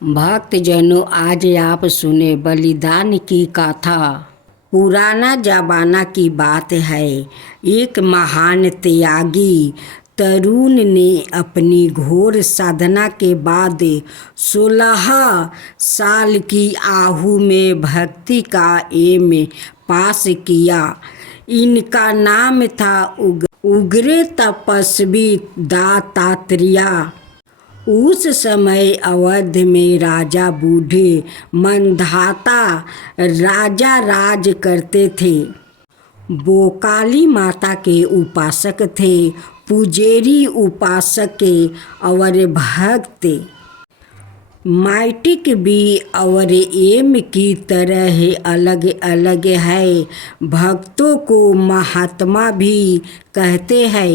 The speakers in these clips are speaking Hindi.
भक्तजनों, आज आप सुने बलिदान की कथा। पुराना जमाना की बात है। एक महान त्यागी तरुण ने अपनी घोर साधना के बाद 16 साल की आयु में भक्ति का एम पास किया। इनका नाम था उग्र तपस्वी दत्तात्रेय। उस समय अवध में राजा बूढ़े मांधाता राजा राज करते थे। वो काली माता के उपासक थे, पुजेरी उपासक और भक्त माइटिक भी और एम की तरह अलग अलग है। भक्तों को महात्मा भी कहते हैं।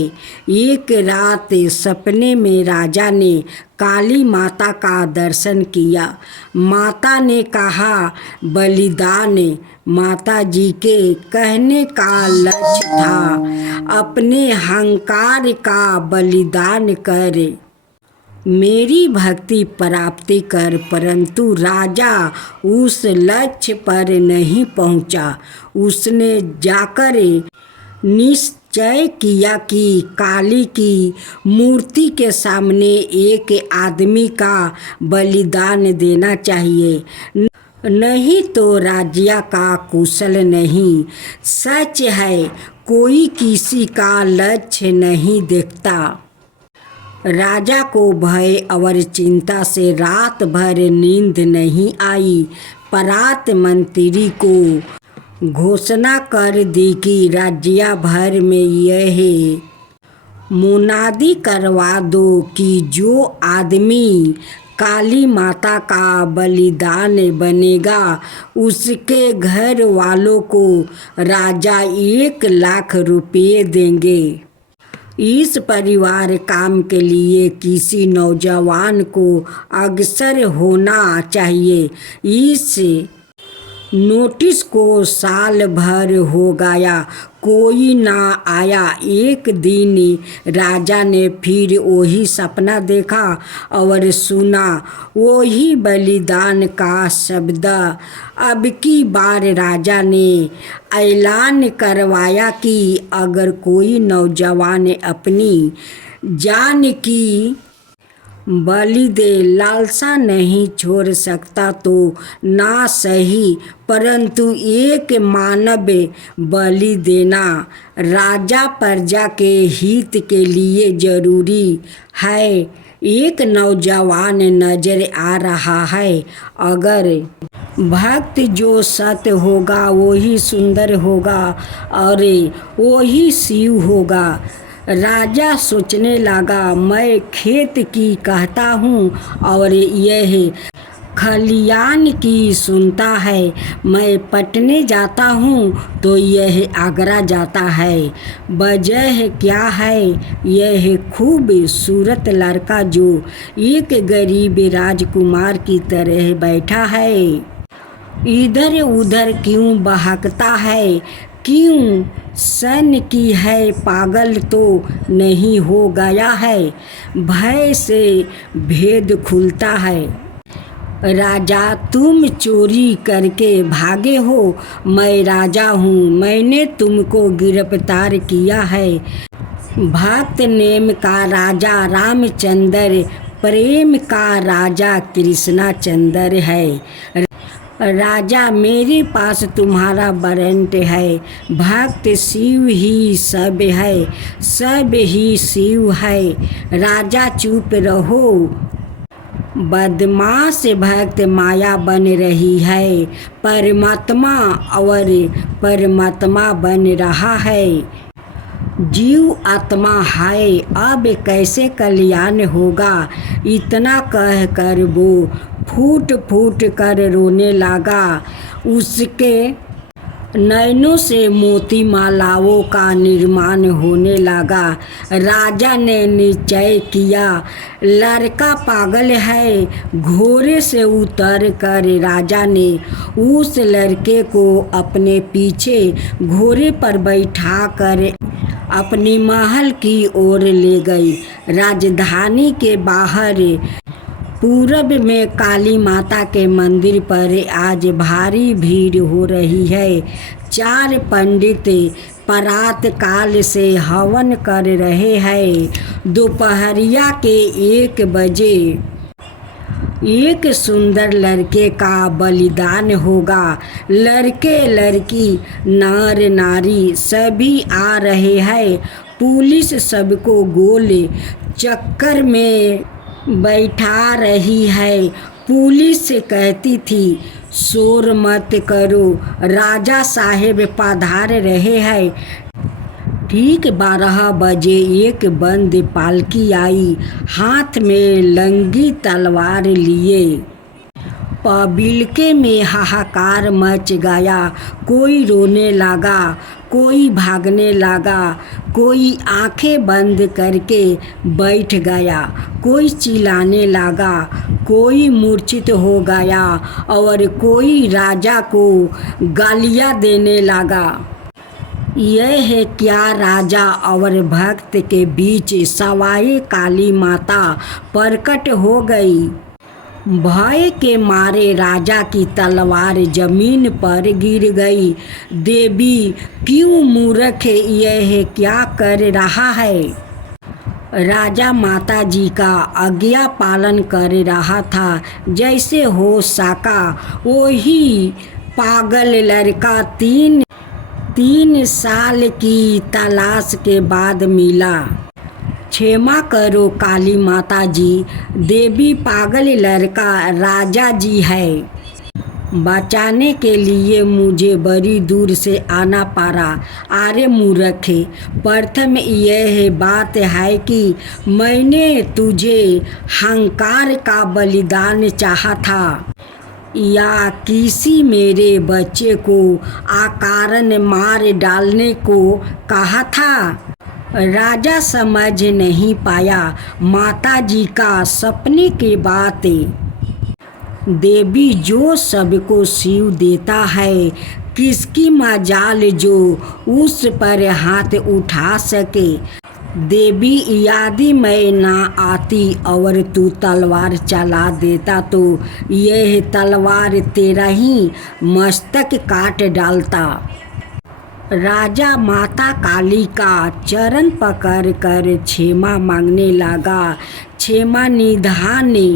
एक रात सपने में राजा ने काली माता का दर्शन किया। माता ने कहा, बलिदान। माता जी के कहने का लक्ष्य था अपने अहंकार का बलिदान कर मेरी भक्ति प्राप्ति कर। परंतु राजा उस लक्ष्य पर नहीं पहुंचा। उसने जाकर निश्चय किया कि काली की मूर्ति के सामने एक आदमी का बलिदान देना चाहिए, नहीं तो राज्य का कुशल नहीं। सच है, कोई किसी का लक्ष्य नहीं देखता। राजा को भय और चिंता से रात भर नींद नहीं आई। परात मंत्री को घोषणा कर दी कि राज्य भर में यह मुनादी करवा दो कि जो आदमी काली माता का बलिदान बनेगा, उसके घर वालों को राजा 1 लाख रुपये देंगे। इस परिवार काम के लिए किसी नौजवान को अग्रसर होना चाहिए। इस नोटिस को साल भर हो गया, कोई ना आया। एक दिन राजा ने फिर वही सपना देखा और सुना वही बलिदान का शब्द। अब की बार राजा ने ऐलान करवाया कि अगर कोई नौजवान अपनी जान की बलि दे, लालसा नहीं छोड़ सकता तो ना सही, परंतु एक मानव बलि देना राजा प्रजा के हित के लिए जरूरी है। एक नौजवान नजर आ रहा है। अगर भक्त जो सत्य होगा वही सुंदर होगा और वही शिव होगा। राजा सोचने लगा, मैं खेत की कहता हूँ और यह खलियान की सुनता है। मैं पटने जाता हूँ तो यह आगरा जाता है। वजह क्या है? यह खूबसूरत लड़का जो एक गरीब राजकुमार की तरह बैठा है, इधर उधर क्यों बहकता है? क्यों सन की है? पागल तो नहीं हो गया है? भय से भेद खुलता है। राजा, तुम चोरी करके भागे हो। मैं राजा हूँ, मैंने तुमको गिरफ्तार किया है। भक्त नेम का राजा रामचंद्र, प्रेम का राजा कृष्णचंद्र है। राजा, मेरे पास तुम्हारा वारंट है। भक्त शिव ही सब है, सब ही शिव है। राजा, चुप रहो। बदमाश भक्त माया बन रही है, परमात्मा और परमात्मा बन रहा है। जीव आत्मा है, अब कैसे कल्याण होगा? इतना कह कर वो फूट फूट कर रोने लगा। उसके नैनों से मोती मालाओं का निर्माण होने लगा। राजा ने निश्चय किया, लड़का पागल है। घोड़े से उतर कर राजा ने उस लड़के को अपने पीछे घोड़े पर बैठा कर अपनी महल की ओर ले गई। राजधानी के बाहर पूरब में काली माता के मंदिर पर आज भारी भीड़ हो रही है। 4 पंडित परात काल से हवन कर रहे हैं। दोपहरिया के 1 बजे एक सुंदर लड़के का बलिदान होगा। लड़के लड़की नर नारी सभी आ रहे हैं। पुलिस सबको गोल चक्कर में बैठा रही है। पुलिस कहती थी शोर मत करो, राजा साहेब पधार रहे हैं। ठीक 12 बजे एक बंद पालकी आई, हाथ में लंगी तलवार लिए। पबिलके में हाहाकार मच गया। कोई रोने लगा, कोई भागने लगा, कोई आंखें बंद करके बैठ गया, कोई चिल्लाने लगा, कोई मूर्छित हो गया और कोई राजा को गालियां देने लगा। यह है क्या राजा और भक्त के बीच सवाई काली माता प्रकट हो गई। भय के मारे राजा की तलवार जमीन पर गिर गई। देवी क्यों मूर्ख यह क्या कर रहा है। राजा माता जी का आज्ञा पालन कर रहा था। जैसे हो सका वही पागल लड़का 3 साल की तलाश के बाद मिला। क्षमा करो काली माता जी, देवी पागल लड़का राजा जी है। बचाने के लिए मुझे बड़ी दूर से आना पड़ा। अरे मूर्ख, प्रथम यह बात है कि मैंने तुझे अहंकार का बलिदान चाहा था या किसी मेरे बच्चे को अकारण मार डालने को कहा था। राजा समझ नहीं पाया माता जी का सपने की बातें। देवी जो सबको शिव देता है, किसकी मजाल जो उस पर हाथ उठा सके। देवी यदि मैं ना आती और तू तलवार चला देता तो यह तलवार तेरा ही मस्तक काट डालता। राजा माता काली का चरण पकड़ कर क्षमा मांगने लगा। क्षमा निधाने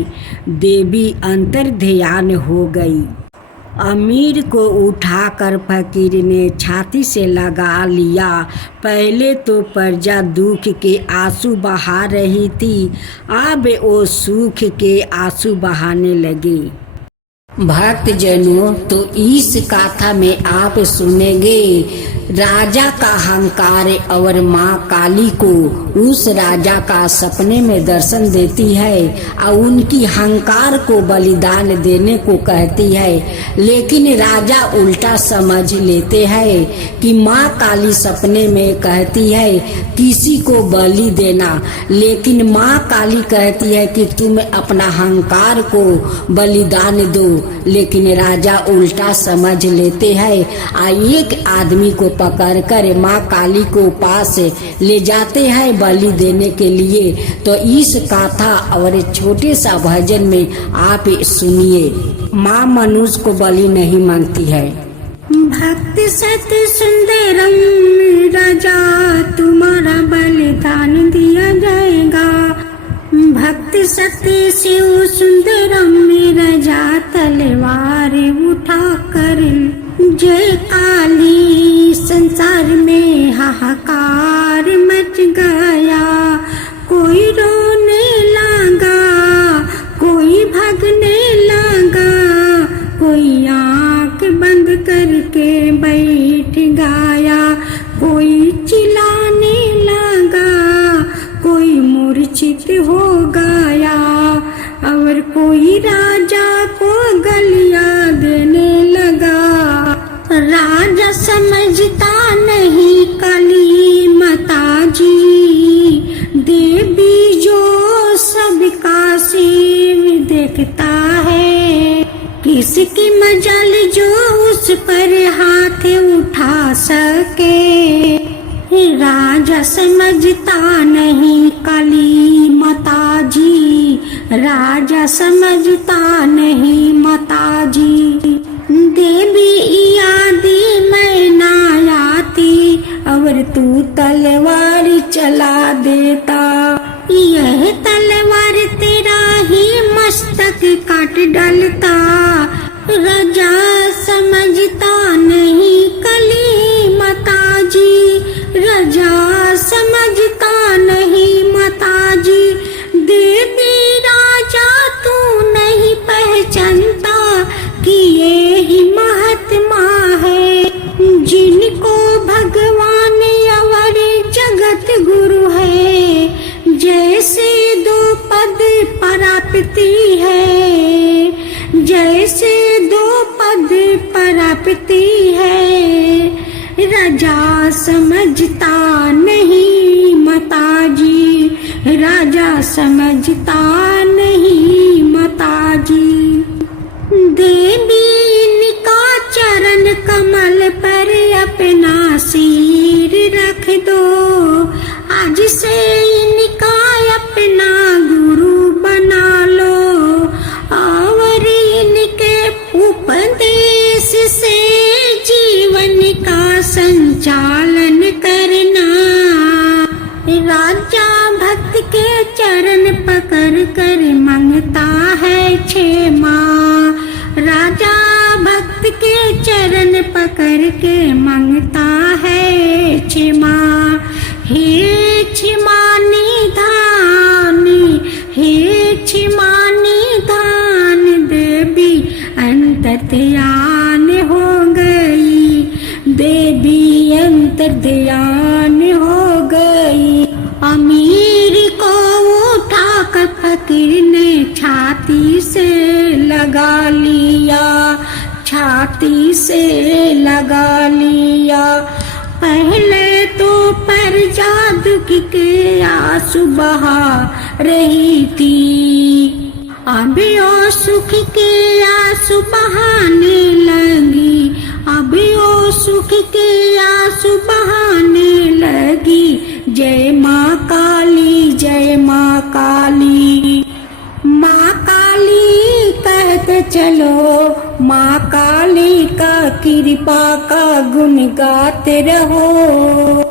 देवी अंतर ध्यान हो गई। अमीर को उठाकर फकीर ने छाती से लगा लिया। पहले तो प्रजा दुख के आंसू बहा रही थी, अब वो सुख के आंसू बहाने लगे। भक्त जनों, तो इस कथा में आप सुनेंगे राजा का अहंकार और माँ काली को उस राजा का सपने में दर्शन देती है और उनकी अहंकार को बलिदान देने को कहती है। लेकिन राजा उल्टा समझ लेते हैं कि माँ काली सपने में कहती है किसी को बलि देना, लेकिन माँ काली कहती है कि तुम अपना अहंकार को बलिदान दो। लेकिन राजा उल्टा समझ लेते हैं और एक आदमी को पकड़कर माँ काली को पास ले जाते हैं बलि देने के लिए। तो इस कथा और छोटे सा भजन में आप सुनिए। माँ मनुष्य को बलि नहीं मांगती है। भक्त सत सुंदरम राजा तुम्हारा बलिदान दिया जाएगा। भक्त सत्य शिव सुंदरम राजा तलवार उठा कर जय काली संसार में हाहाकार मच गया। कोई रोने लगा, कोई भागने लगा, कोई आँख बंद करके बैठ गया, कोई चिल्लाने लगा, कोई मूर्छित हो गया और कोई राजा को गालियां देने लगा। राजा समझता नहीं काली माता जी, देवी जो सबका शिव देखता है। किसकी मजाल जो उस पर हाथ उठा सके। राजा समझता नहीं काली माता जी, राजा समझता नहीं माताजी, देवी आदि मैं ना आती, और तू तलवार चला देता। यह तलवार तेरा ही मस्तक काट डालता। राजा समझता नहीं कली माताजी, राजा समझता नहीं माताजी, देवी राजा तू नहीं पहचानता कि ये ही महात्मा है, जिनको भगवान अवर जगत गुरु है। जैसे दो पद परापति है, जैसे दो पद परापति है, राजा समझता नहीं माताजी, राजा समझता नहीं माताजी। देवी इनका चरण कमल पर अपना सिर रख दो, आज से इनका अपना गुरु बना लो, और इनके उपदेश से जीवन का संचालन करना। राजा भक्त के चरण पकड़ कर मांगता है क्षमा, राजा भक्त के चरण पकड़ के मांगता है क्षमा। हे क्षमा निधानी, हे क्षमा निधान, देवी अंतर्ध्यान हो गई, देवी अंतर्ध्यान हो गई। अमीर को उठा कर फकीर ने छाती से लगा लिया, छाती से लगा लिया। पहले तो प्रजा दुख के आंसू बहा रही थी, अब ओ सुख के आंसू बहाने लगी, अब ओ सुख के आंसू बहाने लगी। जय माँ काली, जय माँ काली, माँ काली कहते चलो, माँ काली का कृपा का गुण गाते रहो।